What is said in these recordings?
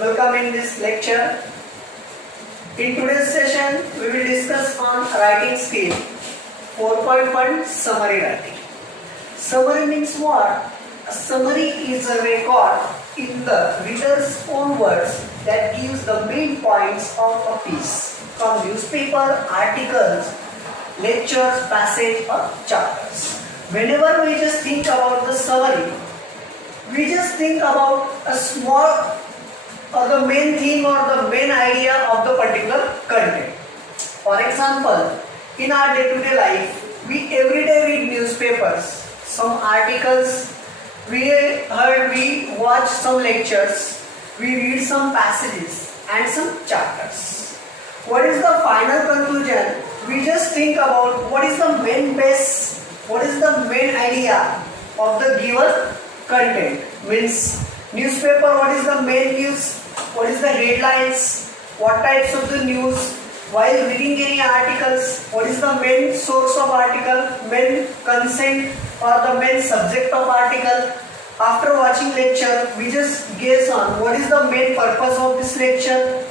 Welcome in this lecture. In today's session, we will discuss on writing skill 4.1 summary writing. Summary means what? A summary is a record in the reader's own words that gives the main points of a piece from newspaper, articles, lectures, passage or chapters. Whenever we just think about the summary, we just think about a small or the main theme or the main idea of the particular content. For example, in our day-to-day life, we every day read newspapers, some articles, we watch some lectures, we read some passages and some chapters. What is the final conclusion? We just think about what is the main base, what is the main idea of the given content. Means newspaper, what is the main news, what is the headlines, what types of the news. While reading any articles, what is the main source of article, main content or the main subject of article. After watching lecture, we just guess on what is the main purpose of this lecture.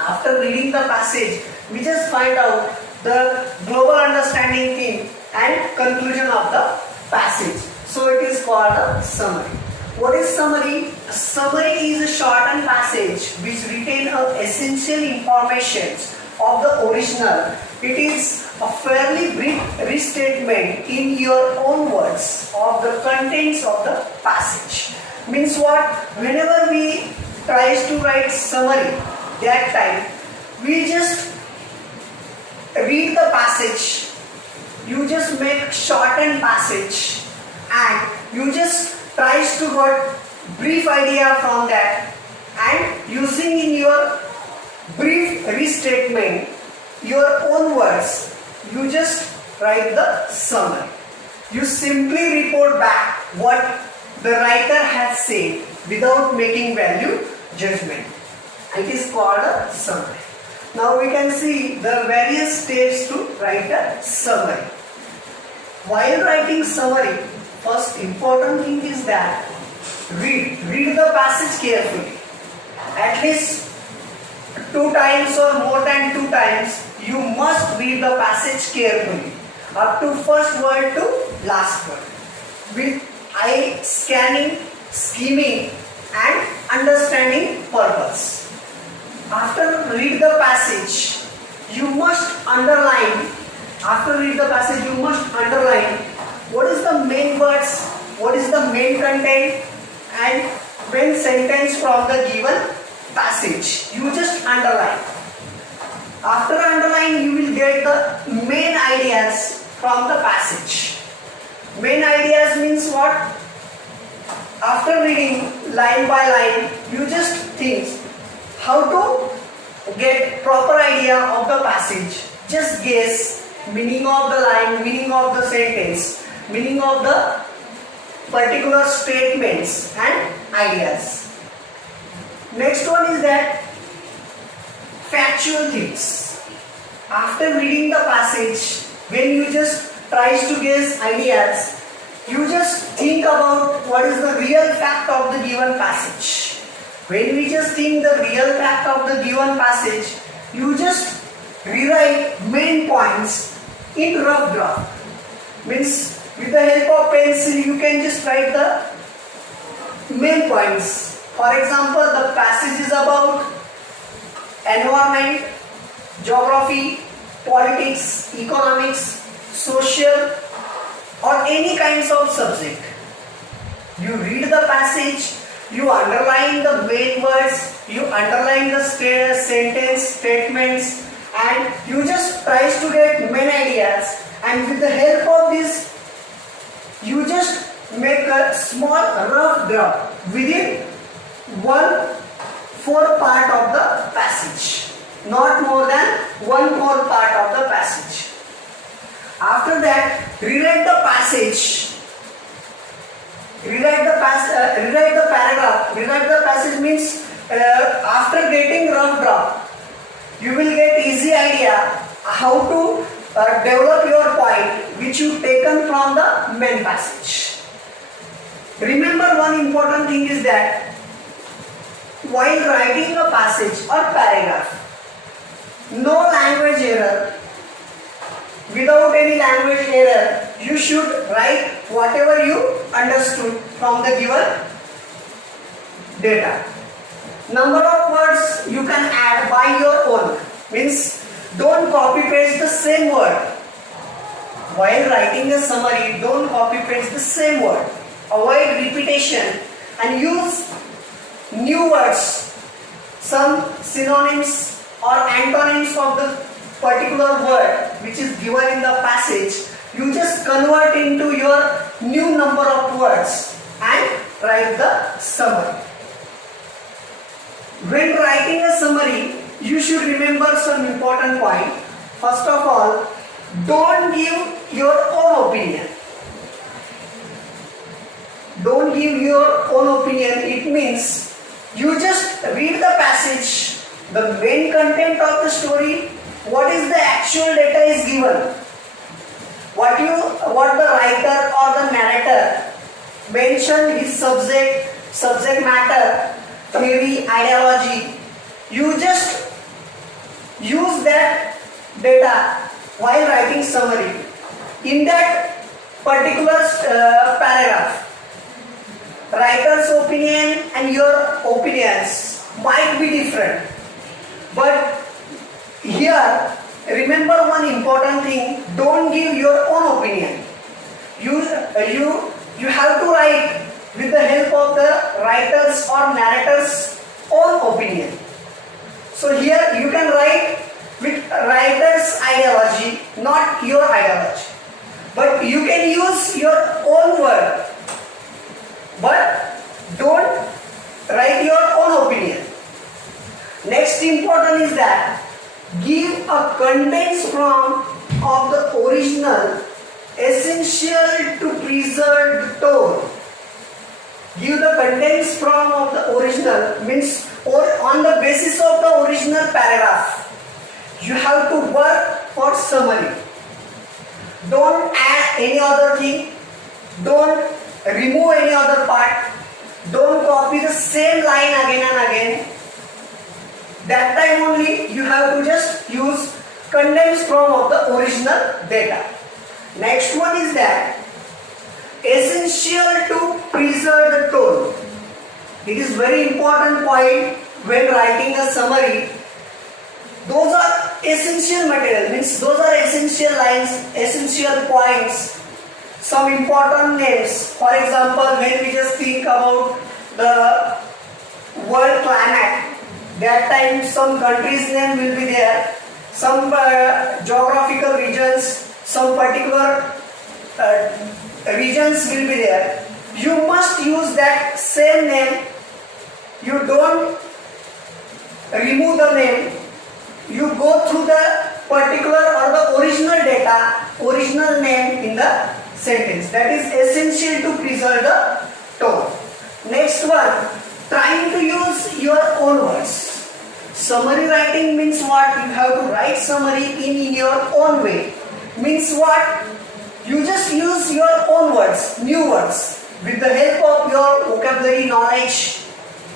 After reading the passage, we just find out the global understanding theme and conclusion of the passage. So it is called a summary. What is summary? A summary is a shortened passage which retain essential information of the original. It is a fairly brief restatement in your own words of the contents of the passage. Means what? Whenever we tries to write summary, that time we just read the passage, you just make shortened passage and you just tries to get brief idea from that, and using in your brief restatement your own words, you just write the summary. You simply report back what the writer has said without making value judgment. It is called a summary. Now we can see the various steps to write a summary. While writing summary, first important thing is that read the passage carefully. At least 2 times or more than 2 times you must read the passage carefully, up to first word to last word, with eye scanning, skimming and understanding purpose. After read the passage, you must underline. After read the passage, you must underline what is the main words, what is the main content and main sentence from the given passage. You just underline. After underline, you will get the main ideas from the passage. Main ideas means what? After reading line by line, you just think how to get proper idea of the passage. Just guess meaning of the line, meaning of the sentence, meaning of the particular statements and ideas. Next one is that factual things. After reading the passage, when you just tries to guess ideas, you just think about what is the real fact of the given passage. When we just think the real fact of the given passage, you just rewrite main points in rough draft. Means with the help of pencil you can just write the main points. For example, the passage is about environment, geography, politics, economics, social or any kinds of subject. You read the passage, you underline the main words, you underline the sentence, statements and you just try to get main ideas, and with the help of this you just make a small rough draft within 1/4 part of the passage, not more than 1/4 part of the passage. After that, rewrite the passage, rewrite the paragraph. Rewrite the passage means after getting rough draft, you will get easy idea how to develop your point which you taken from the main passage. Remember, one important thing is that while writing a passage or paragraph. No language error. Without any language error, you should write whatever you understood from the given data. Number of words you can add by your own. Means don't copy paste the same word. While writing a summary, don't copy paste the same word. Avoid repetition and use new words, some synonyms or antonyms of the particular word which is given in the passage. You just convert into your new number of words and write the summary. When writing a summary, you should remember some important point. First of all, don't give your own opinion. Don't give your own opinion. It means you just read the passage, the main content of the story, what is the actual data is given, what the writer or the narrator mentioned his subject matter, theory, ideology. You just use that data while writing summary. In that particular paragraph, writer's opinion and your opinions might be different. But here, remember one important thing, don't give your own opinion. You have to write with the help of the writer's or narrator's own opinion. So here you can write with writer's ideology, not your ideology. But you can use your own word. But don't write your own opinion. Next important is that give a condensed form of the original, essential to preserve the tone. Give the condensed form of the original, means or on the basis of the original paragraph. You have to work for summary. Don't add any other thing. Don't remove any other part. Don't copy the same line again and again. That time only you have to just use condensed form of the original data. Next one is that essential to preserve the tone. It is very important point when writing a summary. Those are essential material, means those are essential lines, essential points, some important names. For example, when we just think about the world climate, that time some countries' name will be there, some geographical regions, some particular regions will be there. You must use that same name. You don't remove the name. You go through the particular or the original data, original name in the sentence. That is essential to preserve the tone. Next one, trying to use your own words. Summary writing means what? You have to write summary in your own way. Means what? You just use your own words, new words, with the help of your vocabulary knowledge,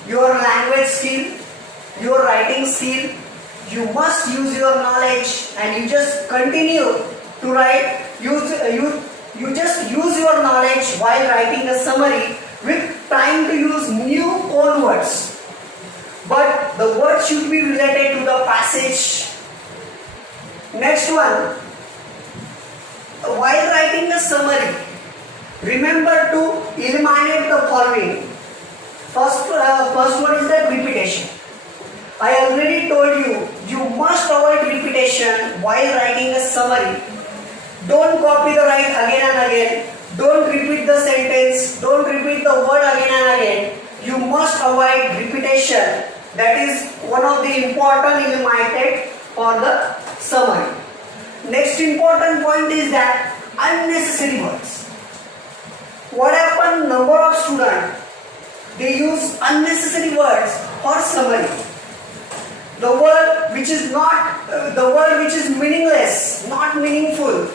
your language skill, your writing skill. You must use your knowledge and you just continue to write. You just use your knowledge while writing a summary with trying to use new own words. But the words should be related to the passage. Next one, while writing a summary, remember to eliminate the following. First one is that repetition. I already told you, you must avoid repetition while writing a summary. Don't copy the right again and again. Don't repeat the sentence. Don't repeat the word again and again. You must avoid repetition. That is one of the important eliminated for the summary. Next important point is that unnecessary words. What happened? Number of students, they use unnecessary words for summary. The word which is meaningless, not meaningful,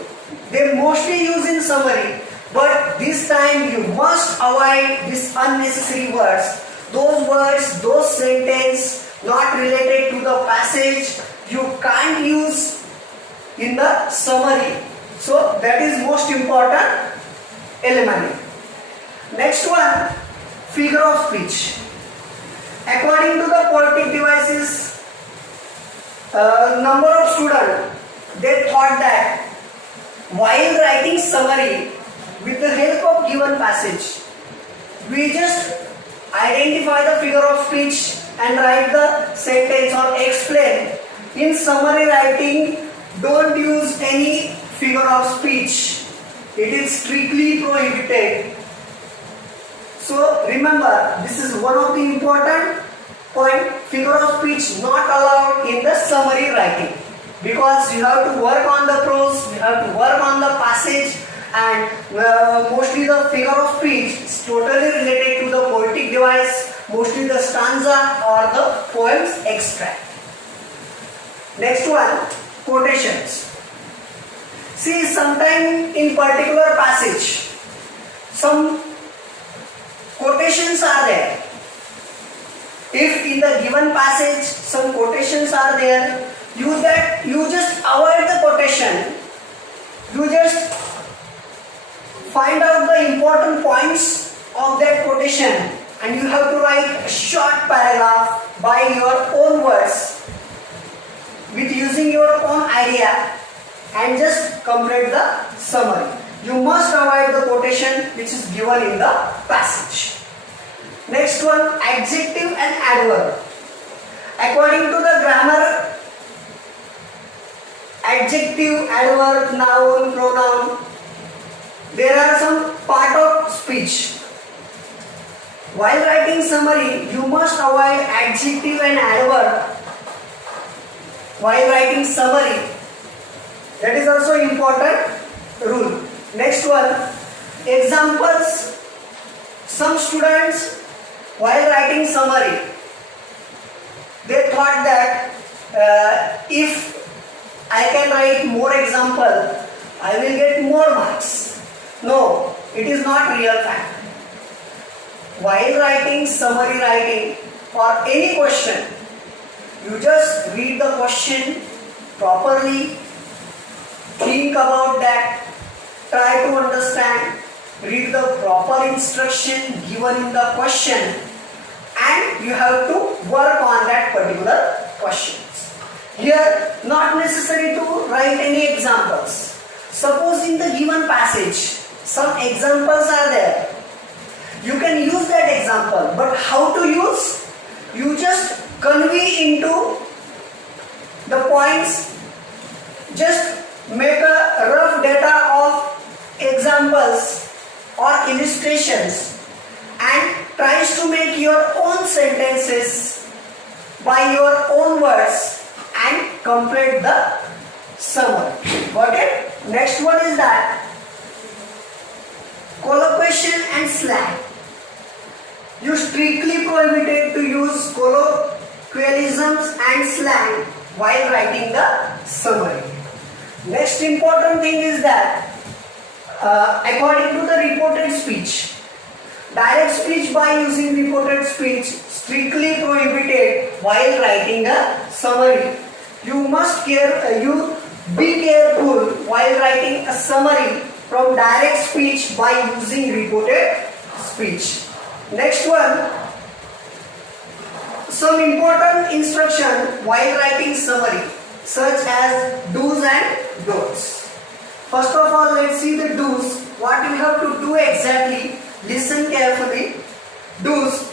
they mostly use in summary. But this time you must avoid these unnecessary words those words, those sentence not related to the passage, you can't use in the summary. So that is most important element. Next one, figure of speech. According to the poetic devices, number of students, they thought that while writing summary with the help of given passage, we just identify the figure of speech and write the sentence or explain. In summary writing, don't use any figure of speech. It is strictly prohibited. So remember, this is one of the important point. Figure of speech not allowed in the summary writing, because you have to work on the prose, you have to work on the passage, and mostly the figure of speech is totally related to the poetic device, mostly the stanza or the poem's extract. Next one, quotations. See, sometime in particular passage, some quotations are there. If in the given passage some quotations are there, you just avoid the quotation. You just find out the important points of that quotation, and you have to write a short paragraph by your own words with using your own idea and just complete the summary. You must avoid the quotation which is given in the passage. Next one, adjective and adverb. According to the grammar, adjective, adverb, noun, pronoun, there are some part of speech. While writing summary, you must avoid adjective and adverb while writing summary. That is also important rule. Next one, examples. Some students, while writing summary, they thought that if I can write more example, I will get more marks. No, it is not real fact. While writing summary writing for any question, you just read the question properly, think about that, try to understand, read the proper instruction given in the question, and you have to work on that particular questions. Here, not necessary to write any examples. Suppose in the given passage, some examples are there. You can use that example, but how to use? You just convey into the points, just make a rough data of examples or illustrations and tries to make your own sentences by your own words and complete the summary. Got it? Next one is that collocation and slang. You strictly prohibited to use colloquialisms and slang while writing the summary. Next important thing is that according to the reported speech, direct speech by using reported speech strictly prohibited while writing a summary. You be careful while writing a summary from direct speech by using reported speech. Next one, some important instruction while writing summary, such as do's and don'ts. First of all, let's see the do's. What you have to do exactly? Listen carefully. Do's.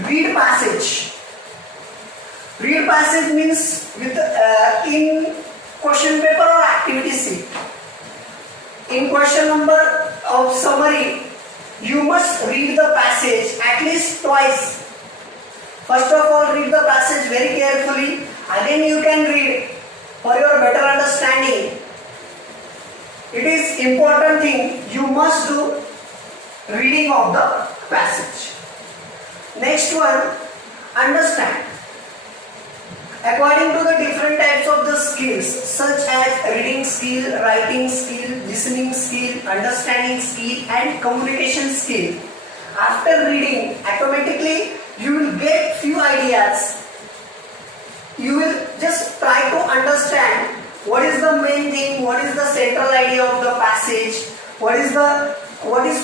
Read passage. Read passage means in question paper or activity sheet. In question number of summary, you must read the passage at least twice. First of all, read the passage very carefully. Again you can read for your better understanding. It is important thing, you must do reading of the passage. Next one, understand. According to the different types of the skills, such as reading skill, writing skill, listening skill, understanding skill and communication skill, after reading, automatically you will get few ideas. You will just try to understand what is the main thing, what is the central idea of the passage, what is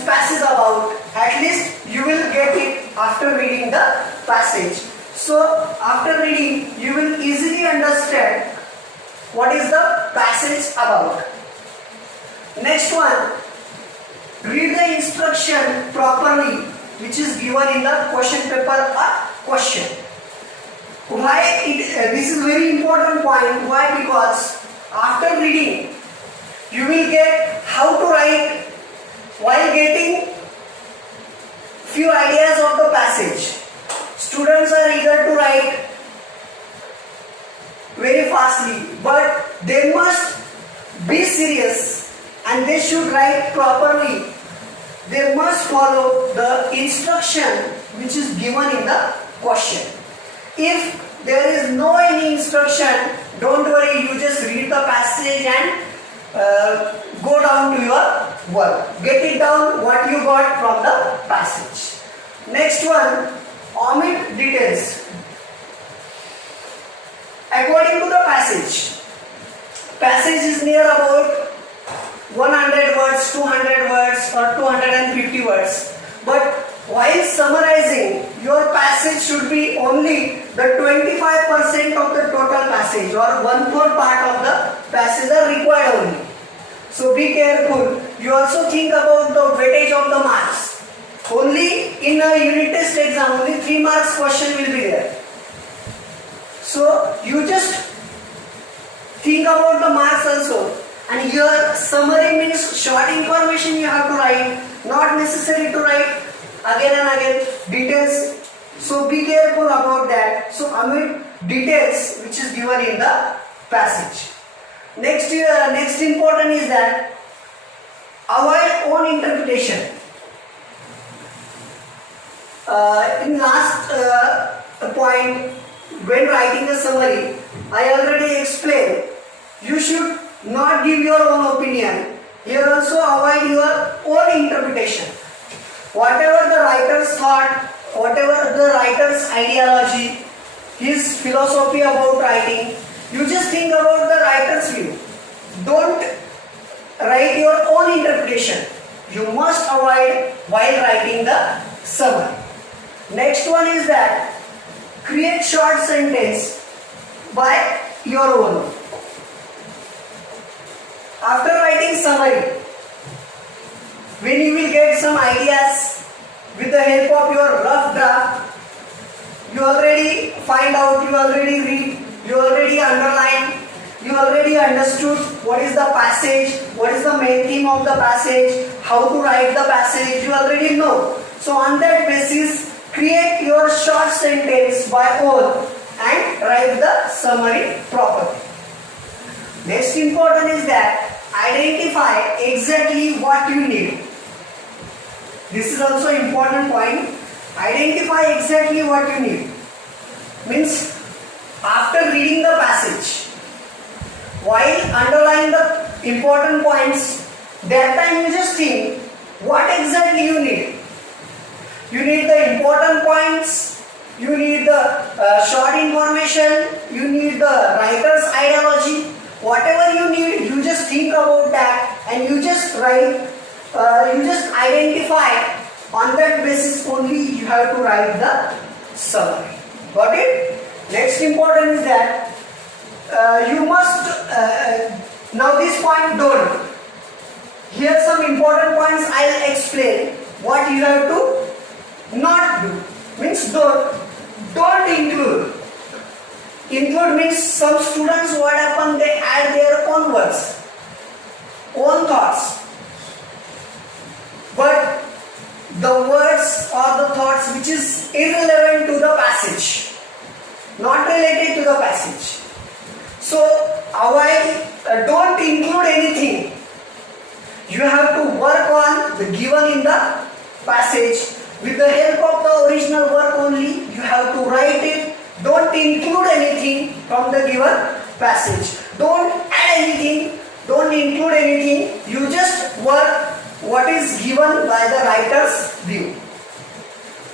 passage about. At least you will get it after reading the passage. So after reading, you will easily understand what is the passage about. Next one, read the instruction properly which is given in the question paper or question. This is very important point. Why? Because after reading, you will get how to write while getting few ideas of the passage. Students are eager to write very fastly, but they must be serious and they should write properly. They must follow the instruction which is given in the question. If there is no any instruction, don't worry, you just read the passage and go down to your work. Get it down what you got from the passage. Next one, omit details. According to the passage is near about 100 words, 200 words or 250 words. But while summarizing, your passage should be only the 25% of the total passage, or 1/4 part of the passage are required only. So be careful. You also think about the weightage of the marks. Only in a unit test exam, only 3 marks question will be there. So you just think about the marks also. And your summary means short information you have to write, not necessary to write again and again details. So be careful about that. So omit details which is given in the passage. Next important is that avoid own interpretation. In last point, when writing a summary, I already explained, you should not give your own opinion. Here also avoid your own interpretation. Whatever the writer's thought, whatever the writer's ideology, his philosophy about writing, you just think about the writer's view. Don't write your own interpretation. You must avoid while writing the summary. Next one is that create short sentence by your own. After writing summary, when you will get some ideas with the help of your rough draft, you already find out, you already read, you already underline, you already understood what is the passage, what is the main theme of the passage, how to write the passage, you already know. So on that basis, create your short sentence by own and write the summary properly. Next important is that identify exactly what you need. This is also important point. Identify exactly what you need. Means after reading the passage, while underlining the important points, that time you just think what exactly you need. You need the important points, you need the short information, you need the writer's ideology. Whatever you need, you just think about that and you just write, you just identify. On that basis only you have to write the summary. Got it? Next important is that you must, now this point don't. Here some important points I'll explain what you have to not do. Means don't include. Include means some students what happen, they add their own words, own thoughts. But the words or the thoughts which is irrelevant to the passage, not related to the passage. So avoid, don't include anything. You have to work on the given in the passage. With the help of the original work only, you have to write it. Don't include anything from the given passage. Don't add anything. Don't include anything. You just work what is given by the writer's view.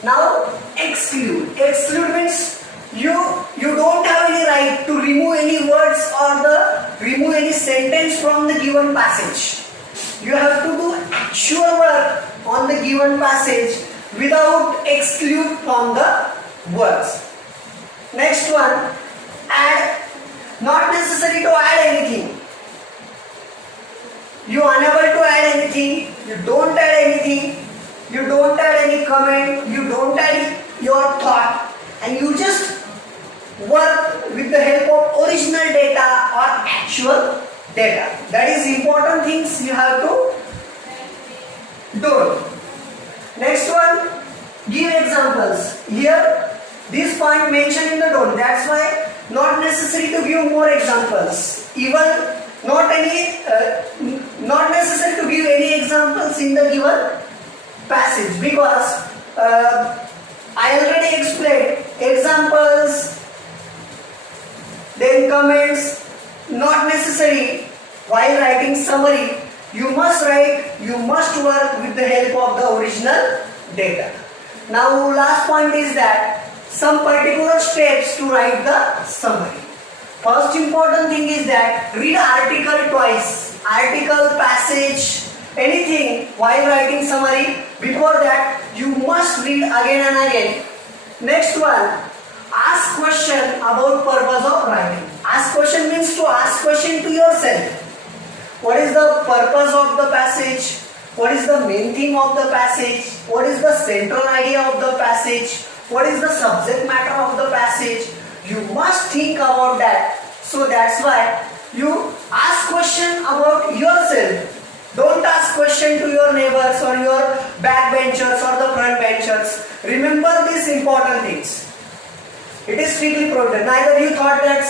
Now exclude. Exclude means you don't have any right to remove any words or remove any sentence from the given passage. You have to do actual work on the given passage without exclude from the words. Next one, add. Not necessary to add anything. You are unable to add anything. You don't add anything. You don't add any comment. You don't add your thought, and you just work with the help of original data or actual data. That is important things you have to do. Next one, give examples. Here, this point mentioned in the don't. That's why not necessary to give more examples. Even not necessary to give any examples in the given passage, because I already explained examples, then comments, not necessary. While writing summary, you must work with the help of the original data. Now last point is that some particular steps to write the summary. First important thing is that read article twice. Article, passage, anything while writing summary. Before that, you must read again and again. Next one, ask question about purpose of writing. Ask question means to ask question to yourself. What is the purpose of the passage? What is the main theme of the passage? What is the central idea of the passage? What is the subject matter of the passage? You must think about that. So that's why you ask question about yourself. Don't ask question to your neighbors or your backbenchers or the front benchers. Remember these important things. It is strictly prohibited. Neither you thought that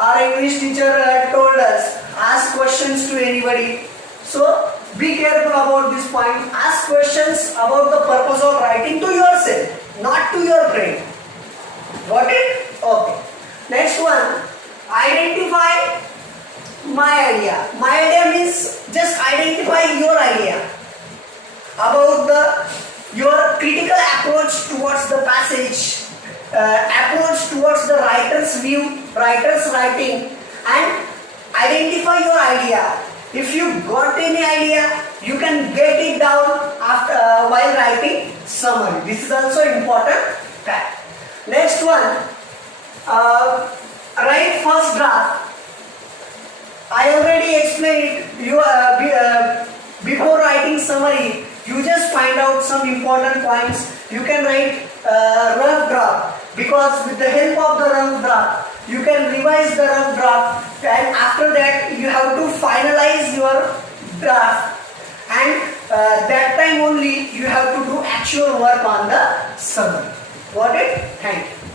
our English teacher told us ask questions to anybody. So be careful about this point. Ask questions about the purpose of writing to yourself, not to your friend. Got it? Okay. Next one, identify my idea. My idea means just identify your idea about your critical approach towards the passage, approach towards the writer's view, writer's writing, and identify your idea. If you got any idea, you can get it down after while writing summary. This is also important fact. Next one, write first draft. I already explained it. Before writing summary, you just find out some important points. You can write rough draft, because with the help of the rough draft, you can revise the rough draft, and after that you have to finalize your draft, and that time only you have to do actual work on the summary. Got it? Thank you.